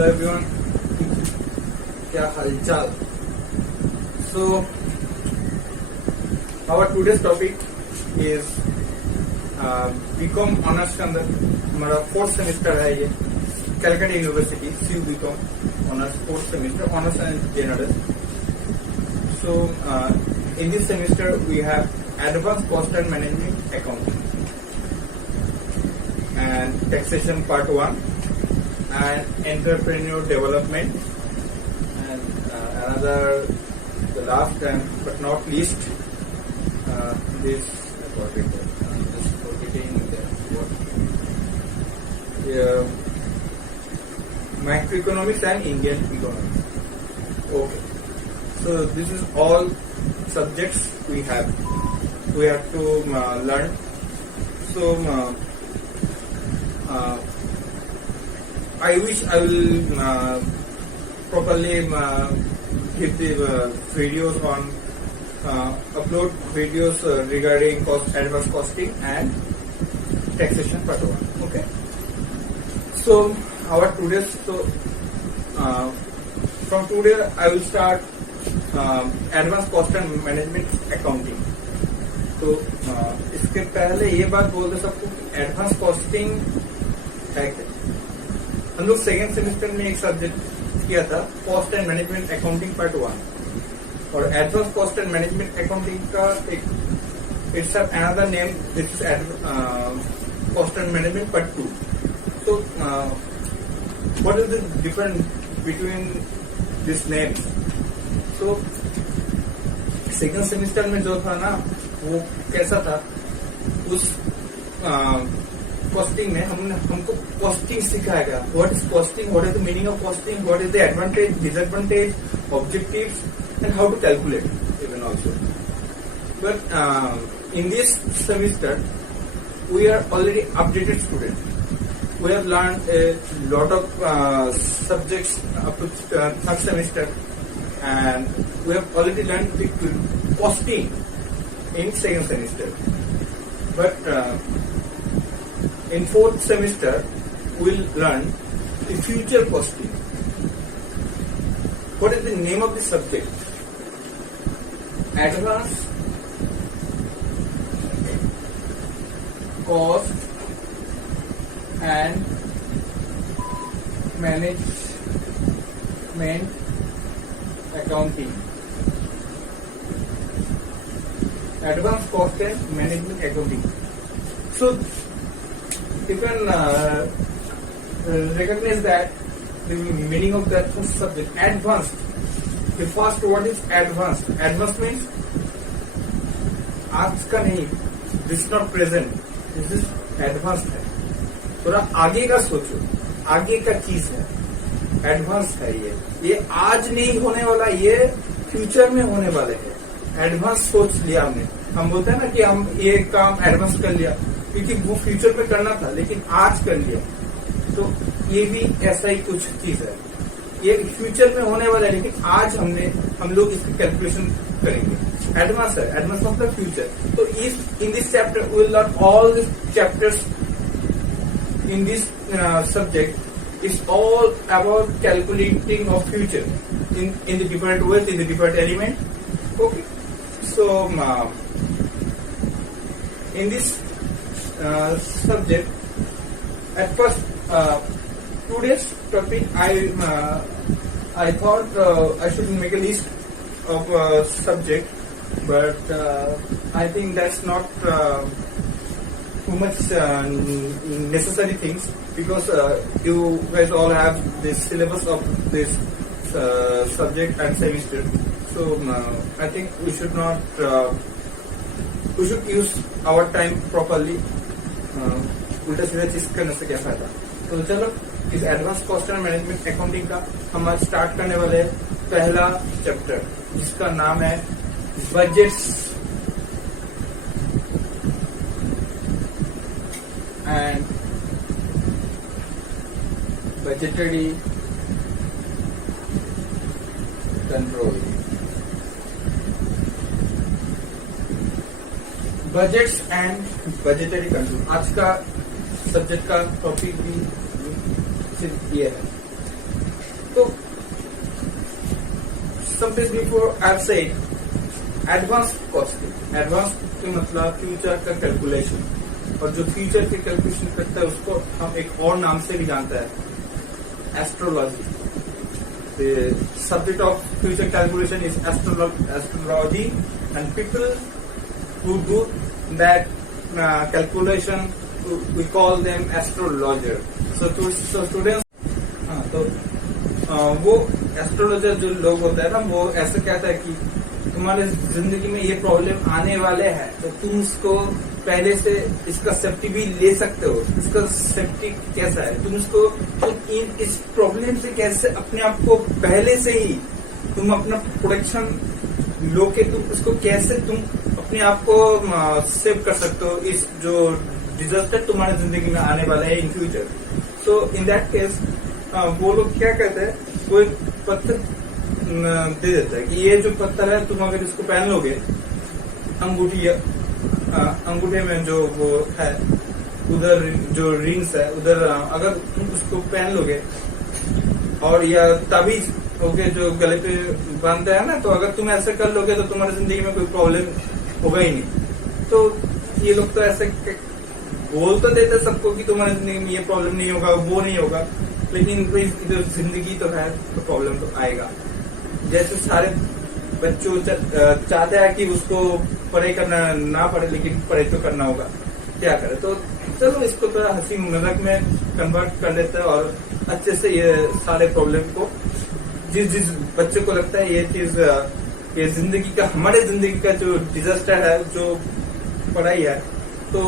Hello everyone, क्या हालचाल? So our today's topic is B Com honours के अंदर हमारा 4th सेमेस्टर है ये Calcutta university CU B Com honours 4th semester honours and general. So in this semester we have advanced cost and management accounting and taxation part 1 and entrepreneur development and another, the last and but not least, this just forgetting macroeconomics and Indian economics. Okay, so this is all subjects we have to learn. So I wish I will properly give the videos on upload videos regarding advanced costing and taxation part 1. Okay. So our today's from today I will start advanced cost and management accounting. तो इसके पहले ये बात बोल दे सबको कि advance costing है क्या. हम लोग सेकेंड सेमेस्टर में एक सब्जेक्ट किया था cost and management accounting part 1 और advance cost and management accounting का एक it's another name, this is cost and management part 2. So what is the difference between this names? So second semester में जो था ना वो कैसा था, उस कॉस्टिंग में हमको कॉस्टिंग सिखाया गया. What is costing, what is the meaning of costing, what is the advantage, disadvantage, objectives and how to calculate even also. But in this semester we are already updated student. We have learned a lot of subjects up to third semester, and we have already learned the costing in second semester. But in fourth semester, we'll learn the future costing. What is the name of the subject? Advanced cost and management accounting. Advanced cost and management accounting. So you can recognize that the meaning of that first subject, advanced. The first word is advanced. Advanced means आज का नहीं, this is not present, this is advanced है. थोड़ा आगे का सोचो, आगे का चीज है, एडवांस है. ये आज नहीं होने वाला, ये फ्यूचर में होने वाले है. एडवांस सोच लिया हमने. हम बोलते हैं ना कि हम ये काम एडवांस कर लिया क्योंकि वो फ्यूचर में करना था लेकिन आज कर लिया. तो ये भी ऐसा ही कुछ चीज है. ये फ्यूचर में होने वाला है लेकिन आज हम लोग इसकी कैलकुलेशन करेंगे. एडवांस है, एडवांस मतलब फ्यूचर. तो if in this chapter we will learn all this chapters in this subject. It's all about calculating of future in the different ways, in the different element. Okay. So in this subject, at first today's topic, I thought I should make a list of subject, but I think that's not too much necessary things because you guys all have the syllabus of this subject and semester. So I think we should not we should use our time properly. उल्टा सीधा चीज करने से क्या फायदा. तो चलो इस advance cost and management accounting का हम आज स्टार्ट करने वाले हैं पहला चैप्टर जिसका नाम है budgets and budgetary control. Budgets and budgetary control. आज का सब्जेक्ट का टॉपिक भी सिर्फ ये है. some days before I've said advanced costing. Advanced के मतलब फ्यूचर का कैलकुलेशन, और जो फ्यूचर के कैलकुलेशन करता है उसको हम एक और नाम से भी जानते हैं, astrology. The subject of future calculation is astrology, and people who do that calculation, we call them astrologer. So students, तो वो एस्ट्रोलॉजर जो लोग होता है ना, वो ऐसा कहता है कि तुम्हारे जिंदगी में ये प्रॉब्लम आने वाले हैं, तो तुम इसको पहले से इसका सेफ्टी भी ले सकते हो. इसका सेफ्टी कैसा है, तुम इसको इस प्रॉब्लम से कैसे अपने आप को पहले से ही तुम अपना प्रोटेक्शन लो के तुम इसको कैसे तुम अपने आप को सेव कर सकते हो इस जो डिजास्टर तुम्हारे जिंदगी में आने वाला है इन फ्यूचर. तो इन दैट केस वो लोग क्या कहते हैं, वो एक पत्थर दे देता है कि ये जो पत्थर है तुम अगर इसको पहन लोगे अंगूठे में जो वो है उधर जो रिंग्स है उधर अगर तुम उसको पहन लोगे, और या ताबीज होके जो गले पे बांधते हैं ना, तो अगर तुम ऐसे कर लोगे तो तुम्हारी जिंदगी में कोई प्रॉब्लम होगा ही नहीं. तो ये लोग तो ऐसे बोल तो देते सबको कि तुम्हारी जिंदगी में ये प्रॉब्लम नहीं होगा, वो नहीं होगा, लेकिन कोई जिंदगी तो है तो प्रॉब्लम तो आएगा. जैसे सारे बच्चों चाहते हैं कि उसको पढ़ाई करना ना पड़े, लेकिन पढ़ाई तो करना होगा, क्या करे. तो चलो इसको तो हंसी मजाक में कन्वर्ट कर लेते हैं, और अच्छे से ये सारे प्रॉब्लम को जिस बच्चे को लगता है ये चीज ये जिंदगी का हमारे जिंदगी का जो डिजास्टर है जो पढ़ाई है, तो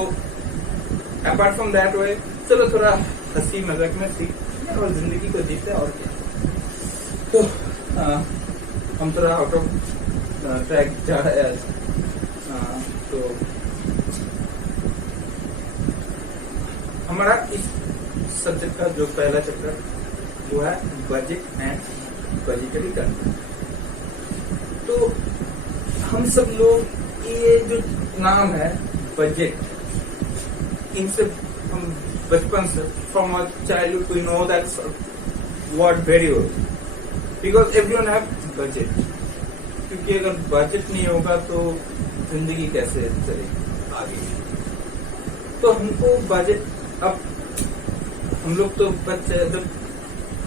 अपार्ट फ्रॉम दैट वे चलो थोड़ा हंसी मजाक में सीख और जिंदगी को जीते और क्या. तो हम थोड़ा आउट ऑफ ट्रैक जा रहे हैं. तो हमारा इस सब्जेक्ट का जो पहला चैप्टर वो है बजट एंड बजटरी कंट्रोल. तो हम सब लोग ये जो नाम है बजट, इनसे हम बचपन से from our childhood we know that word very well, because everyone have budget. क्योंकि अगर बजट नहीं होगा तो जिंदगी कैसे चलेगी आगे. तो हमको बजट, अब हम लोग तो बच्चे,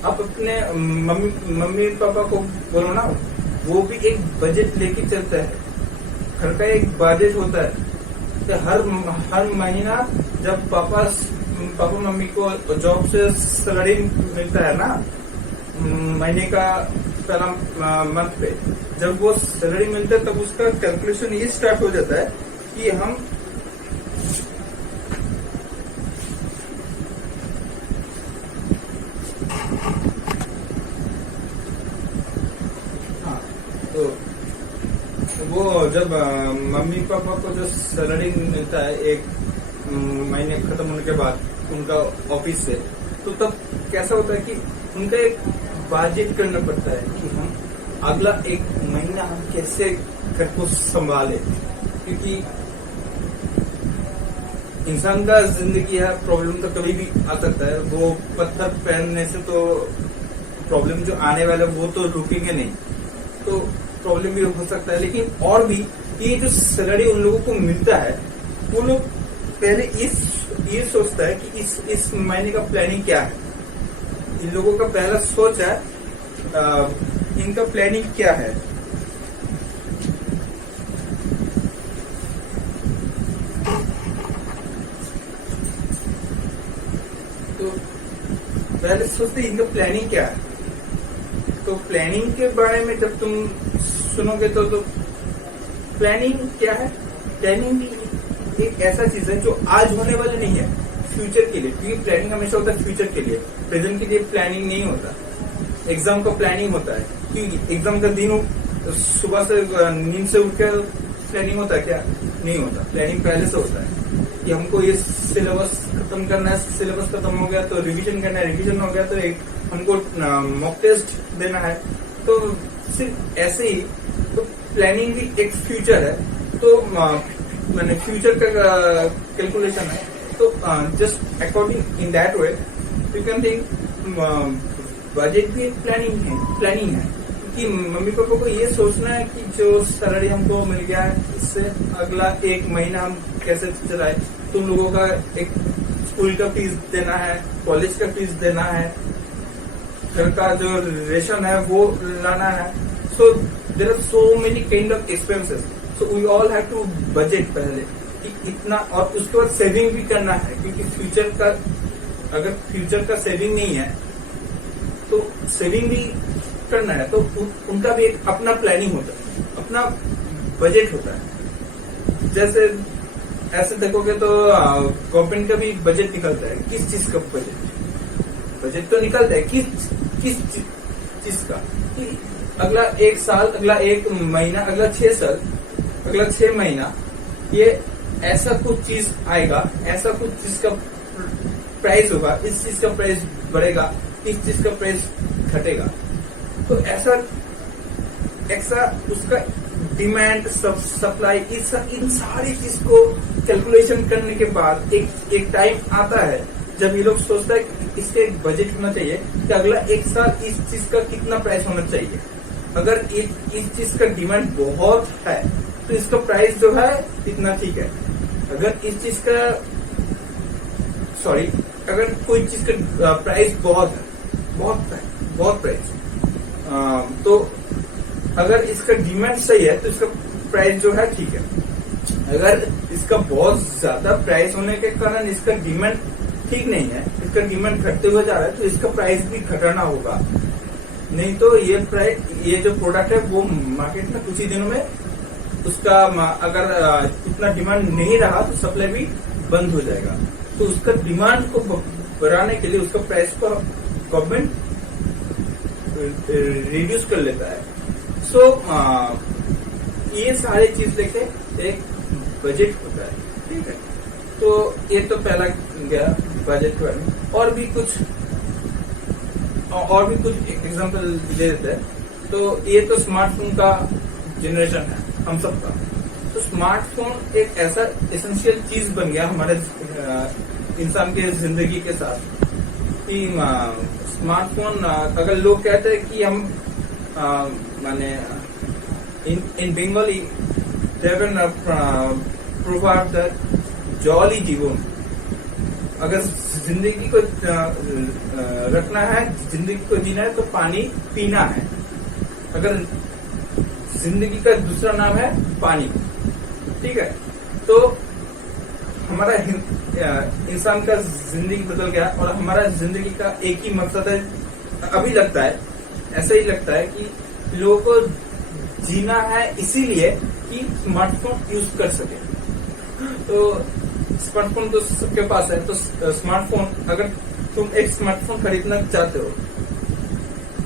आप अपने मम्मी पापा को बोलो ना, वो भी एक बजट लेके चलता है. घर का एक बजट होता है. तो हर महीना जब पापा मम्मी को जॉब से सैलरी मिलता है ना, महीने का पहला मंथ पे जब वो सैलरी मिलता है, तब उसका कैलकुलेशन ये स्टार्ट हो जाता है कि हम तो वो जब मम्मी पापा को जो सैलरी मिलता है एक महीने खत्म होने के बाद उनका ऑफिस से, तो तब कैसा होता है कि उनका एक बजट करना पड़ता है कि हम अगला एक महीना हम कैसे घर को संभाले. क्योंकि इंसान का जिंदगी है, प्रॉब्लम तो कभी भी आ सकता है. वो पत्थर पहनने से तो प्रॉब्लम जो आने वाले वो तो रुकेंगे नहीं, तो प्रॉब्लम भी हो सकता है. लेकिन और भी ये जो सैलरी उन लोगों को मिलता है, वो लोग पहले ये सोचता है कि इस महीने का प्लानिंग क्या है. इन लोगों का पहला सोच है इनका प्लानिंग क्या है. तो पहले सोचते इनका प्लानिंग क्या है. तो प्लानिंग के बारे में जब तुम सुनोगे तो प्लानिंग क्या है. प्लानिंग एक ऐसा चीज है जो आज होने वाला नहीं है, फ्यूचर के लिए. क्योंकि प्लानिंग हमेशा होता है फ्यूचर के लिए, प्रेजेंट के लिए प्लानिंग नहीं होता. एग्जाम का प्लानिंग होता है, क्योंकि एग्जाम का दिन सुबह से नींद से उठकर प्लानिंग होता है क्या? नहीं होता. प्लानिंग पहले से होता है कि हमको ये सिलेबस खत्म करना है, सिलेबस खत्म हो गया तो रिवीजन करना है, रिवीजन हो गया तो एक हमको मॉक टेस्ट देना है. तो सिर्फ ऐसे ही तो प्लानिंग भी एक फ्यूचर है. तो मैंने फ्यूचर का कैलकुलेशन है. तो just according in that way you can think budget भी एक प्लानिंग है. कि मम्मी पापा को ये सोचना है कि जो सैलरी हमको मिल गया है इससे अगला एक महीना हम कैसे चलाए। तुम लोगों का एक स्कूल का फीस देना है, कॉलेज का फीस देना है, घर का जो रेशन है वो लाना है। So there are so many kind of expenses, so we all have to budget पहले कि इतना, और उसके बाद सेविंग भी करना है, क्योंकि फ्यूचर का, अगर फ्यूचर का सेविंग नहीं है तो सेविंग भी करना है। तो उनका भी एक अपना प्लानिंग होता है, अपना बजट होता है। जैसे ऐसे देखोगे तो गवर्नमेंट का भी बजट निकलता है। किस चीज का बजट तो निकलता है, किस चीज का, कि अगला एक साल, अगला एक महीना, अगला 6 साल, अगला 6 महीना, ये ऐसा कुछ चीज आएगा, ऐसा कुछ चीज का प्राइस होगा, इस चीज का प्राइस बढ़ेगा, इस चीज का प्राइस घटेगा। तो ऐसा उसका डिमांड, सप्लाई, इन सारी चीज को कैलकुलेशन करने के बाद एक टाइम आता है जब ये लोग सोचता है कि इसका एक बजट होना चाहिए कि अगला एक साल इस चीज का कितना प्राइस होना चाहिए। अगर इस चीज का डिमांड बहुत है तो इसका प्राइस जो है इतना ठीक है। अगर इस चीज का अगर कोई चीज का प्राइस बहुत है, बहुत प्राइस, तो अगर इसका डिमांड सही है तो इसका प्राइस जो है ठीक है। अगर इसका बहुत ज्यादा प्राइस होने के कारण इसका डिमांड ठीक नहीं है, इसका डिमांड घटते हुए जा रहा है, तो इसका प्राइस भी घटाना होगा। नहीं तो ये जो प्रोडक्ट है वो मार्केट में कुछ ही दिनों में उसका, अगर इतना डिमांड नहीं रहा तो सप्लाई भी बंद हो जाएगा। तो उसका डिमांड को बढ़ाने के लिए उसका प्राइस को गवर्नमेंट रिड्यूस कर लेता है। सो ये सारे चीज लेके एक बजट होता है, ठीक है। तो ये तो पहला गया बजट के बारे में। और भी कुछ एग्जांपल दे देते हैं। तो ये तो स्मार्टफोन का जनरेशन है हम सबका। तो स्मार्टफोन एक ऐसा एसेंशियल चीज बन गया हमारे इंसान के जिंदगी के साथ कि स्मार्टफोन, अगर लोग कहते हैं कि हम माने इन बंगाली देवन प्रोवर्ब दैट जॉली जीवन, अगर जिंदगी को रखना है, जिंदगी को जीना है तो पानी पीना है। अगर जिंदगी का दूसरा नाम है पानी, ठीक है। तो हमारा इंसान का जिंदगी बदल गया और हमारा जिंदगी का एक ही मकसद है, अभी लगता है, ऐसा ही लगता है कि लोगों को जीना है इसीलिए कि स्मार्टफोन यूज कर सके। तो स्मार्टफोन तो सबके पास है। तो स्मार्टफोन, अगर तुम एक स्मार्टफोन खरीदना चाहते हो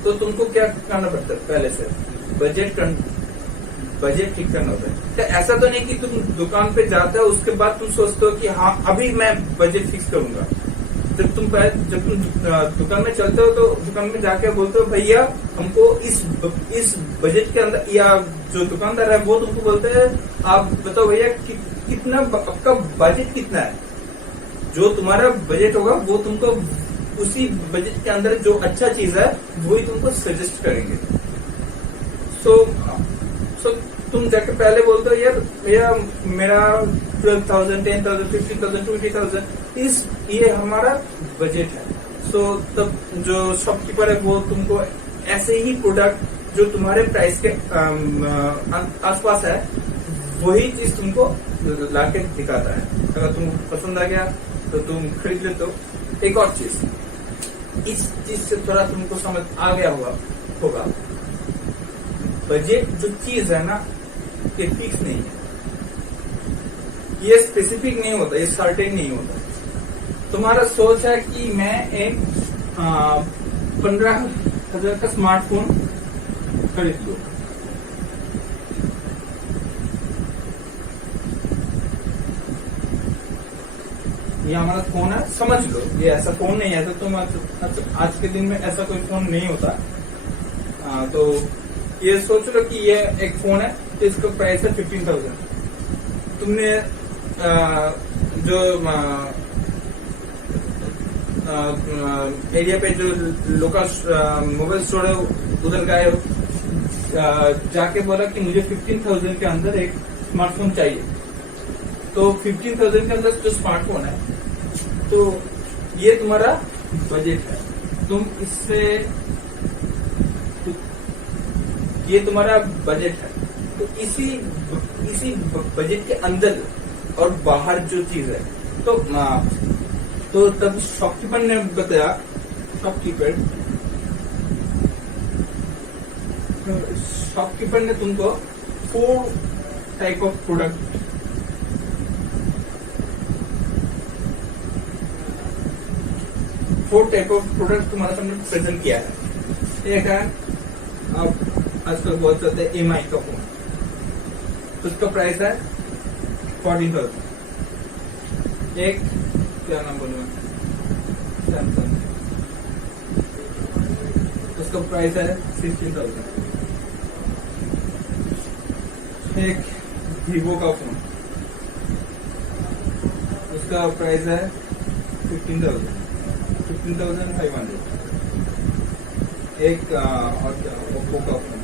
तो तुमको क्या करना पड़ता है? पहले से बजट ठीक करना होता है। तो ऐसा तो नहीं कि तुम दुकान पे जाते हो उसके बाद तुम सोचते हो कि हाँ अभी मैं बजट फिक्स करूंगा। जब तुम दुकान में चलते हो तो दुकान में जाके बोलते हो भैया हमको इस बजट के अंदर, या जो दुकानदार है वो तुमको बोलते हैं आप बताओ भैया कितना आपका बजट कितना है। जो तुम्हारा बजट होगा वो तुमको उसी बजट के अंदर जो अच्छा चीज है वही तुमको सजेस्ट करेंगे। सो तुम जाके पहले बोलते हो यार भैया मेरा 12,000, 10,000, 15,000, 20,000 ये हमारा बजट है। सो तब जो शॉपकीपर है वो तुमको ऐसे ही प्रोडक्ट जो तुम्हारे प्राइस के आसपास है वही चीज तुमको लाके दिखाता है। अगर तुमको पसंद आ गया तो तुम खरीद लेते हो। एक और चीज, इस चीज से थोड़ा तुमको समझ आ गया होगा बजट जो चीज है ना ये फिक्स नहीं है, ये स्पेसिफिक नहीं होता, ये सर्टेन नहीं होता। तुम्हारा सोच है कि मैं एक 15,000 का स्मार्टफोन खरीद लूं। ये हमारा फोन है, समझ लो ये ऐसा फोन नहीं है। तो तुम आज के दिन में ऐसा कोई फोन नहीं होता। तो ये सोच लो कि ये एक फोन है तो इसका प्राइस है 15,000। तुमने जो एरिया पे जो लोकल मोबाइल स्टोर है उधर गए हो, जाके बोला कि मुझे 15,000 के अंदर एक स्मार्टफोन चाहिए, तो 15,000 के अंदर जो स्मार्टफोन है, तो ये तुम्हारा बजट है। तुम इससे, ये तुम्हारा बजट है, तो इसी बजट के अंदर और बाहर जो चीज है, तो तब शॉपकीपर ने बताया, शॉपकीपर ने तुमको 4 टाइप ऑफ प्रोडक्ट, तुम्हारे सामने प्रेजेंट किया है। एक है, अब आजकल बहुत चलते हैं EMI का फोन, तो उसका प्राइस है 14,000। एक क्या नाम बोलूं, सैमसंग, उसका प्राइस है 16,000। एक वीवो का फोन, उसका प्राइस है 15,500। एक और ओप्पो का फोन,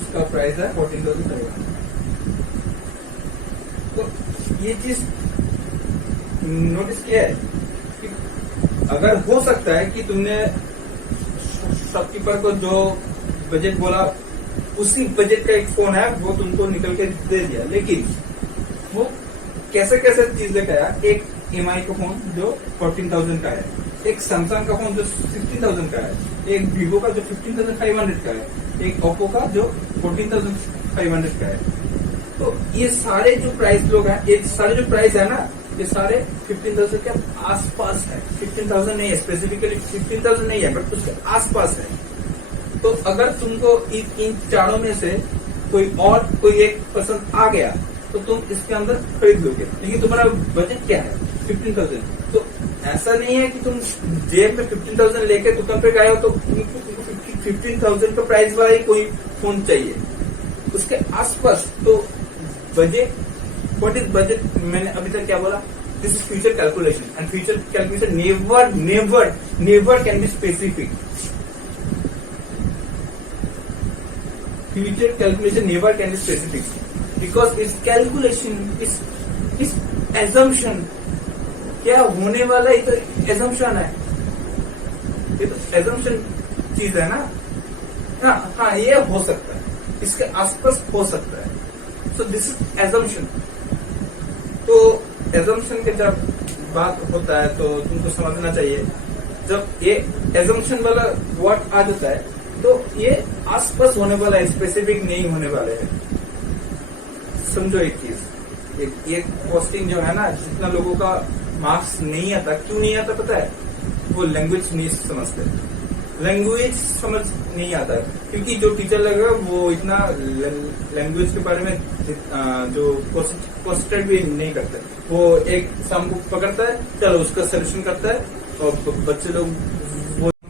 उसका प्राइस है 14,500। तो ये चीज नोटिस किया है कि अगर हो सकता है कि तुमने शॉपकीपर को जो बजट बोला उसी बजट का एक फोन है वो तुमको निकल के दे दिया, लेकिन वो कैसे कैसे चीज लेकर आया। एक EMI का फोन जो 14,000 का है, एक सैमसंग का फोन जो 16,000 का है, एक वीवो का जो 15,500 का है, एक ओप्पो का जो 14,500 का है। तो ये सारे जो प्राइस लोग हैं, ये सारे जो प्राइस है ना, ये सारे 15,000 के आसपास है। 15,000 नहीं है, स्पेसिफिकली 15,000 नहीं है, बट उसके आसपास है। तो अगर तुमको इन चारों में से कोई एक पसंद आ गया तो तुम इसके अंदर खरीद लोगे, लेकिन तुम्हारा बजट क्या है 15,000। तो ऐसा नहीं है कि तुम जेब में 15,000 लेके दुकान पे गए हो तो तुमको 15,000 का प्राइस वाला ही कोई फोन चाहिए, उसके आसपास। तो बजट, व्हाट इज बजट, मैंने अभी तक क्या बोला, this is future calculation, and future calculation never can be specific. Future calculation never can be specific because its calculation is assumption। क्या होने वाला, ये तो assumption है, ये तो assumption चीज है ना। हाँ ये हो सकता है, इसके आसपास हो सकता है। So this is assumption। तो assumption के जब बात होता है तो तुमको समझना चाहिए, जब ये assumption वाला वर्ड आ जाता है तो ये आसपास होने वाला है, स्पेसिफिक नहीं होने वाले है। समझो एक चीज, ये कॉस्टिंग जो है ना, जितना लोगों का मार्क्स नहीं आता, क्यों नहीं आता पता है? वो लैंग्वेज नहीं समझते, लैंग्वेज समझ नहीं आता है, क्योंकि जो टीचर लगा वो इतना लैंग्वेज के बारे में जो कॉन्सेंट्रेट भी नहीं करते। वो एक सम को पकड़ता है, चलो उसका सोल्यूशन करता है, और बच्चे लोग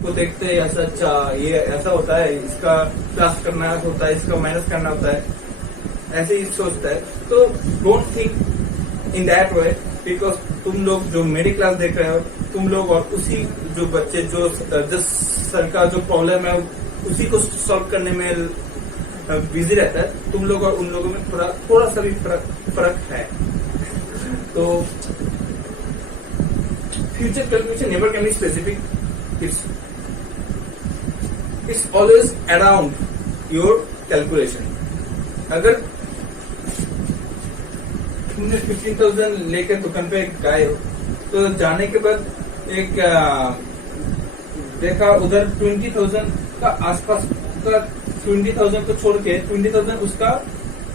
को देखते हैं ऐसा, अच्छा ये ऐसा होता है, इसका क्लास करना होता है, इसका माइनस करना होता है, ऐसे ही सोचता है। तो don't think in that way, because तुम लोग जो मेरी क्लास देख रहे हो, तुम लोग और उसी जो बच्चे जो सर का जो प्रॉब्लम है उसी को सॉल्व करने में बिजी रहता है, तुम लोग और उन लोगों में थोड़ा सा भी फर्क है। तो future calculation never can be specific, it's always around your calculation। अगर तुमने 15,000 लेकर दुकान पे गए हो, तो जाने के बाद एक देखा उधर 20,000 का आसपास का, 20,000 को छोड़ के 20,000 उसका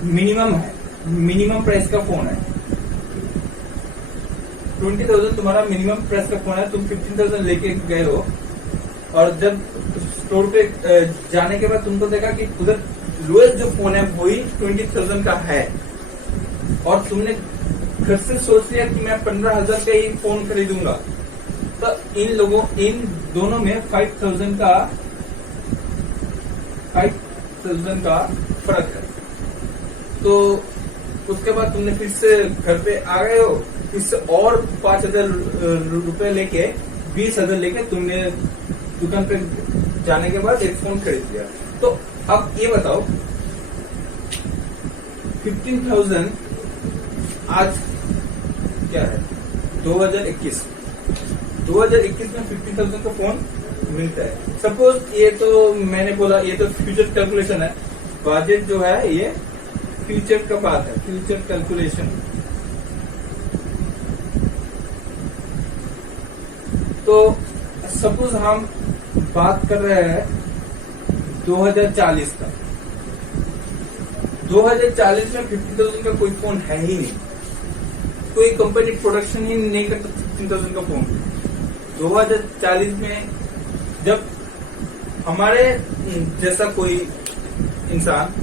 मिनिमम है, मिनिमम प्राइस का फोन है। 20,000 तुम्हारा मिनिमम प्राइस का फोन है, तुम 15,000 लेके गए हो, और जब स्टोर पे जाने के बाद तुमको देखा कि उधर लोएस्ट जो फोन है वही 20,000 का है, और तुमने घर से सोच लिया कि मैं 15,000 का ही फोन खरीदूंगा, तो इन दोनों में 5,000 का फर्क है। तो उसके बाद तुमने फिर से घर पे आ गए हो, फिर से और 5,000 रुपए लेके 20,000 लेके तुमने दुकान पे जाने के बाद एक फोन खरीद लिया। तो अब ये बताओ 15,000 आज क्या है 2021 में 15,000 का फोन मिलता है। सपोज ये तो मैंने बोला ये तो फ्यूचर कैलकुलेशन है, बजट जो है ये फ्यूचर का बात है, फ्यूचर कैलकुलेशन। तो सपोज हम बात कर रहे हैं 2040 का। 2040 में 50,000 का कोई फोन है ही नहीं, कोई कंपनी प्रोडक्शन ही नहीं करता 15,000 का फोन। 2040 में जब हमारे जैसा कोई इंसान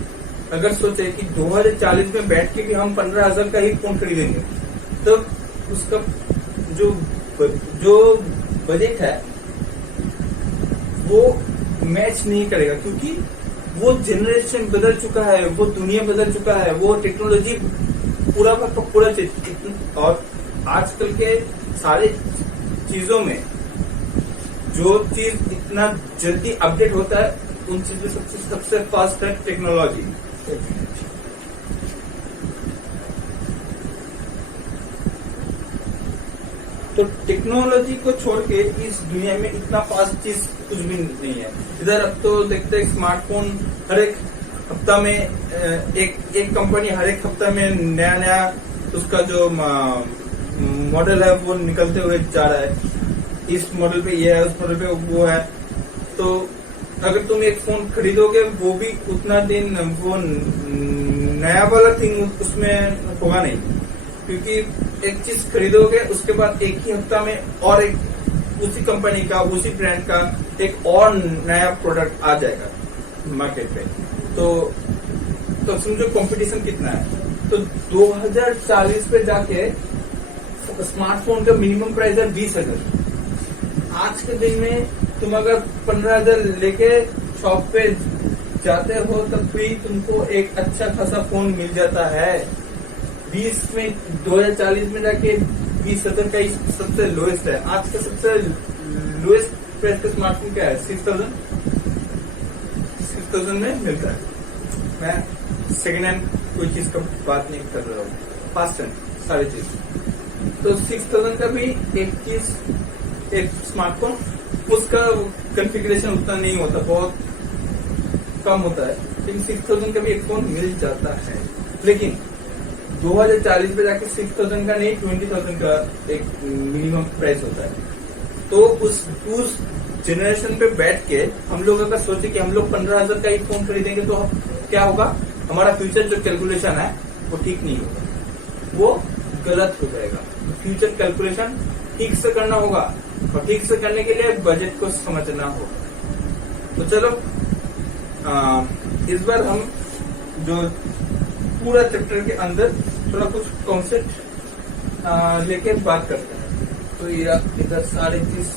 अगर सोचे कि 2040 में बैठ के भी हम 15,000 का ही फोन खरीदेंगे, तो उसका जो बजट है वो मैच नहीं करेगा, क्योंकि वो जनरेशन बदल चुका है, वो दुनिया बदल चुका है, वो टेक्नोलॉजी पूरा का पूरा और आजकल के सारे चीजों में जो चीज इतना जल्दी अपडेट होता है उन चीजों सबसे फास्ट है टेक्नोलॉजी। तो टेक्नोलॉजी को छोड़ के इस दुनिया में इतना फास्ट चीज कुछ भी नहीं है। इधर अब तो देखते हैं स्मार्टफोन हर एक हफ्ता में एक कंपनी हर एक हफ्ता में नया उसका जो मॉडल है वो निकलते हुए जा रहा है। इस मॉडल पे ये है, उस मॉडल पे वो है। तो अगर तुम एक फोन खरीदोगे वो भी उतना दिन वो नया वाला थिंग उसमें होगा नहीं, क्योंकि एक चीज खरीदोगे उसके बाद एक ही हफ्ता में और एक उसी कंपनी का उसी ब्रांड का एक और नया प्रोडक्ट आ जाएगा मार्केट पे। तो समझो कंपटीशन कितना है। तो 2040 पे जाके स्मार्टफोन का मिनिमम प्राइस है 20,000। आज के दिन में तुम अगर 15,000 लेके शॉप पे जाते हो तब भी तुमको एक अच्छा खासा फोन मिल जाता है। 2040 में जाके 20,000 का ही सबसे लोएस्ट है। आज का सबसे लोएस्ट प्राइस का स्मार्टफोन क्या है 6,000 में मिलता है। मैं सेकेंड हैंड कोई चीज का बात नहीं कर रहा हूँ, फर्स्ट हैंड सारी चीज। तो 6,000 का भी एक चीज एक स्मार्टफोन उसका कॉन्फ़िगरेशन उतना नहीं होता, बहुत कम होता है, लेकिन 6,000 का भी एक फोन मिल जाता है। लेकिन 2040 पे जाके 6,000 का नहीं 20,000 का एक मिनिमम प्राइस होता है। तो उस जनरेशन पे बैठ के हम लोग अगर सोचे कि हम लोग 15,000 का ही फोन खरीदेंगे तो क्या होगा, हमारा फ्यूचर जो कैलकुलेशन है वो ठीक नहीं होगा, वो गलत हो जाएगा। फ्यूचर कैलकुलेशन ठीक से करना होगा और ठीक से करने के लिए बजट को समझना होगा। तो चलो इस बार हम जो पूरा चैप्टर के अंदर थोड़ा कुछ कॉन्सेप्ट लेके बात करते हैं। तो ये इधर 30.5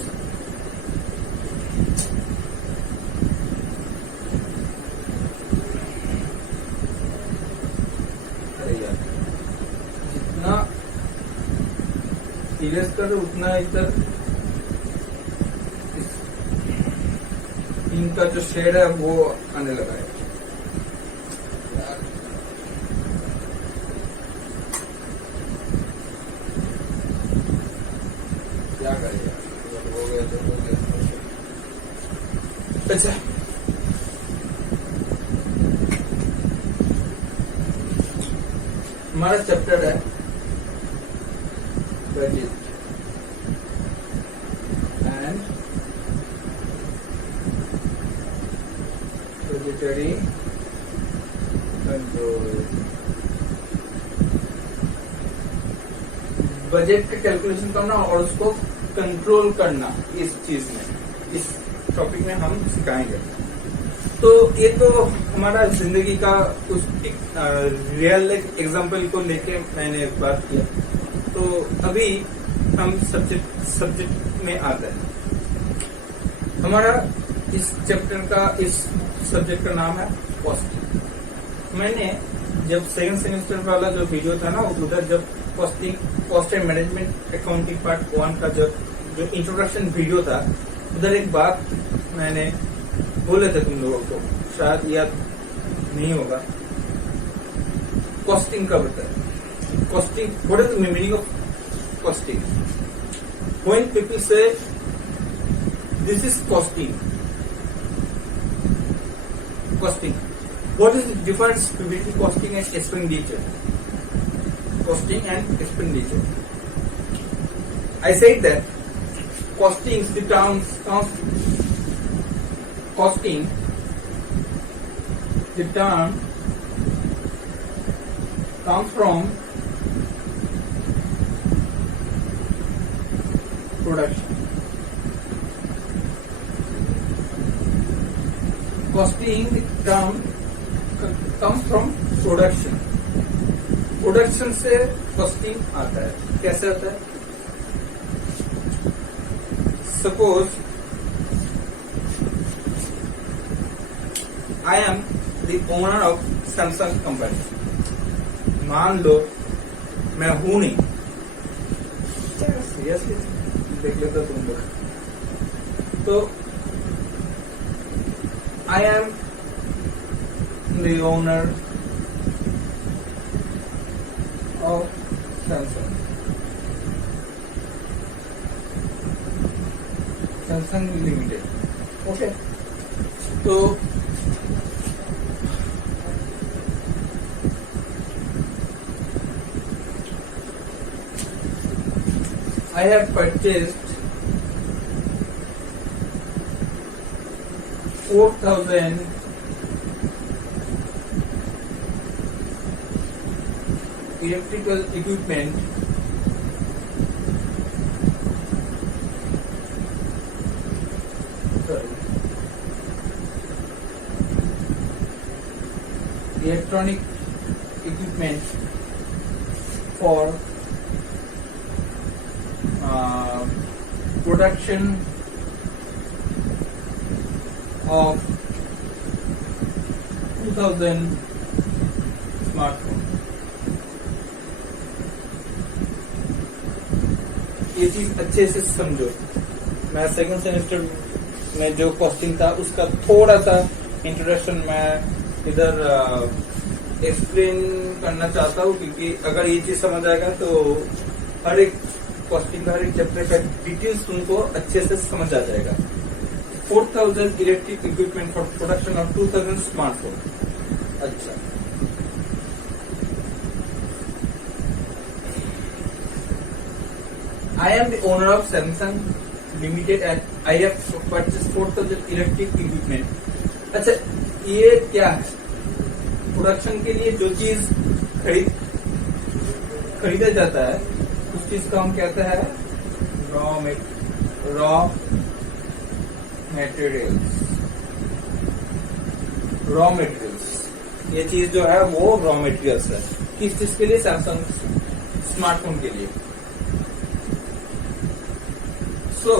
जितना इरेज कर उतना इधर इनका जो शेड है वो आने लगा है। क्या करेगा, हो गया तो हो गया। अच्छा, हमारा चैप्टर है budget and budgetary control. Budget का कैलकुलेशन करना और उसको कंट्रोल करना, इस चीज में इस टॉपिक में हम सिखाएंगे। तो ये तो हमारा जिंदगी का कुछ रियल एग्जांपल को लेके मैंने बात किया। तो अभी हम सब्जेक्ट में आते हैं। हमारा इस चैप्टर का इस सब्जेक्ट का नाम है कॉस्टिंग। मैंने जब सेकंड सेमेस्टर वाला जो वीडियो था ना उधर जब cost and management accounting part 1 का जो इंट्रोडक्शन वीडियो था उधर एक बात मैंने बोले थे तुम लोगों को, शायद याद नहीं होगा। कॉस्टिंग का बताया। Costing, what is the meaning of costing? When people say this is costing, costing, what is the difference between costing and expenditure? Costing and expenditure. I said that costing, the terms costing, the term comes from production. Costing, the term comes from production. Production से costing आता है। कैसे आता है? Suppose I am the owner of Samsung company. मान लो मैं हूं नहीं, सीरियसली देख लेते तुम लोग, तो I am the owner of Samsung Limited. Okay, so I have purchased 4,000 electrical equipment electronic equipment for production of 2000 smartphones. ये चीज अच्छे से समझो। मैं सेकंड सेमेस्टर में जो कॉस्टिंग था उसका थोड़ा सा इंट्रोडक्शन मैं इधर एक्सप्लेन करना चाहता हूँ, क्योंकि अगर ये चीज समझ आएगा तो हर एक कॉस्टिंग का हर एक चैप्टर का डिटेल्स तुमको अच्छे से समझ आ जाएगा। 4,000 electric equipment for production of 2000 smartphone. अच्छा, I am the owner of Samsung Limited and I have purchased 4,000 electric equipment. अच्छा, ये क्या है? प्रोडक्शन के लिए जो चीज खरीदा जाता है उस चीज का हम कहते हैं रॉ मटेरियल्स। रॉ मटेरियल्स, ये चीज जो है वो रॉ मटेरियल्स है। किस चीज के लिए? सैमसंग स्मार्टफोन के लिए। So